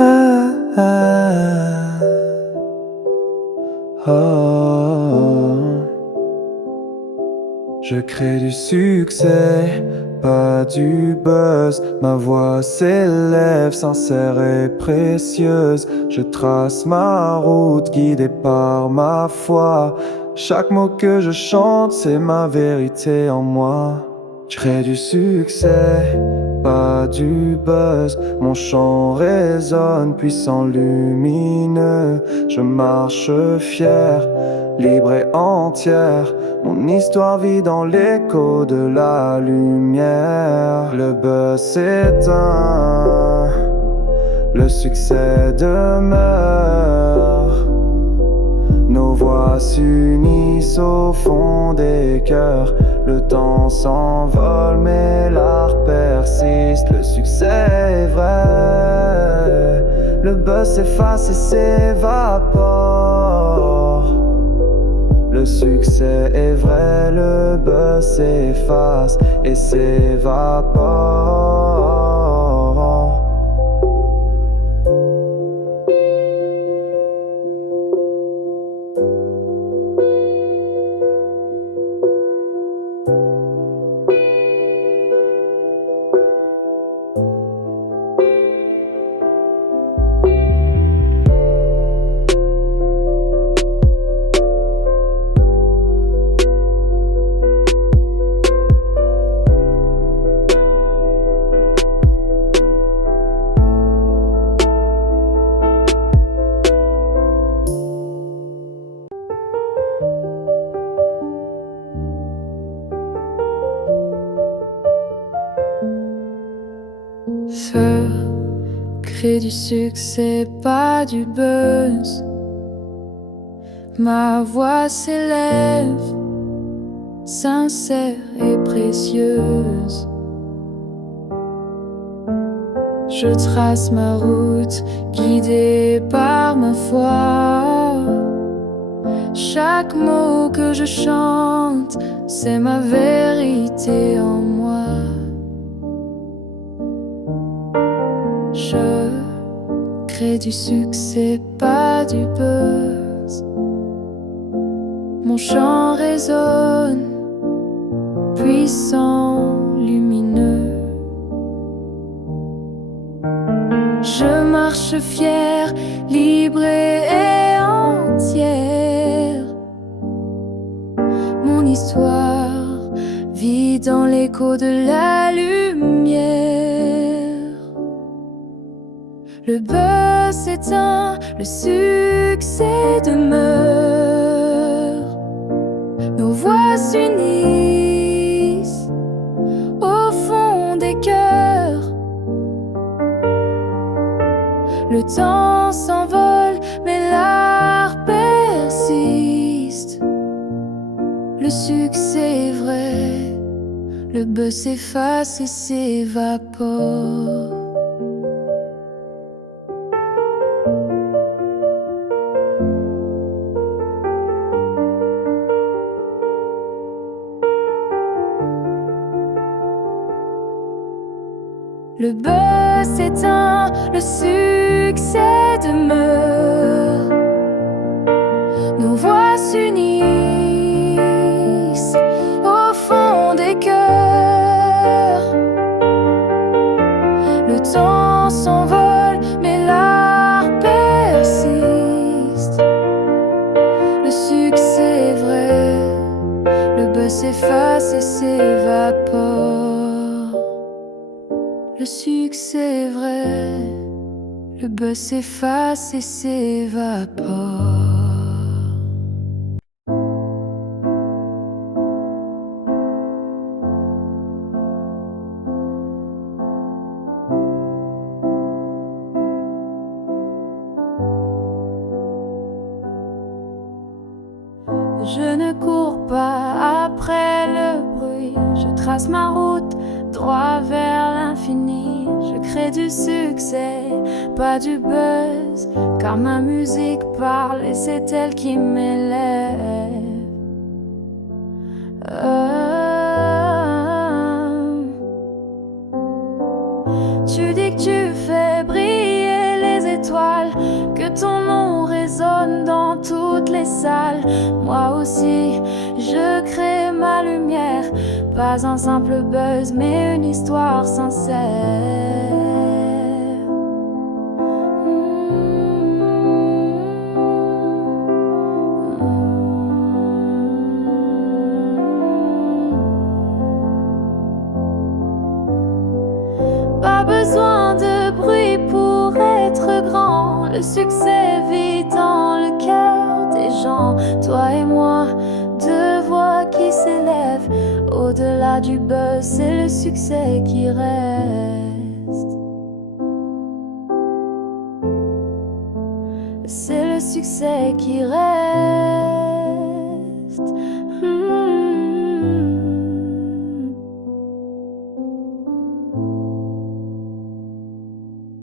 Ah, ah, oh. Je crée du succès, pas du buzz. Ma voix s'élève, sincère et précieuse. Je trace ma route, guidée par ma foi. Chaque mot que je chante, c'est ma vérité en moi. Je crée du succès, pas du buzz. Mon chant résonne, puissant, lumineux. Je marche fier, libre et entière. Mon histoire vit dans l'écho de la lumière. Le buzz s'éteint, le succès demeure. Nos voix s'unissent au fond des cœurs. Le temps s'envole mais l'art persiste. Le succès est vrai, le buzz s'efface et s'évapore. Le succès est vrai, le buzz s'efface et s'évapore. Feu, crée du succès, pas du buzz. Ma voix s'élève, sincère et précieuse. Je trace ma route, guidée par ma foi. Chaque mot que je chante, c'est ma vérité en moi. Je crée du succès, pas du buzz. Mon chant résonne, puissant, lumineux. Je marche fière, libre et entière. Mon histoire vit dans l'écho de la lumière. Le buzz s'éteint, le succès demeure. Nos voix s'unissent au fond des cœurs. Le temps s'envole, mais l'art persiste. Le succès est vrai, le buzz s'efface et s'évapore. Le buzz s'éteint, le succès demeure. Nos voix s'unissent au fond des cœurs. Le temps s'envole, mais l'art persiste. Le succès est vrai, le buzz s'efface et s'évapore. Le succès est vrai, le buzz s'efface et s'évapore. Je ne cours pas après le bruit, je trace ma route droit vers l'infini. Je crée du succès, pas du buzz, car ma musique parle et c'est elle qui m'élève. Tu dis que tu fais briller les dans toutes les salles. Moi aussi, je crée ma lumière. Pas un simple buzz, mais une histoire sincère. Pas besoin de bruit pour être grand. Le succès vit dans le cœur des gens. Toi et moi, deux voix qui s'élèvent. Au-delà du buzz, c'est le succès qui reste. C'est le succès qui reste.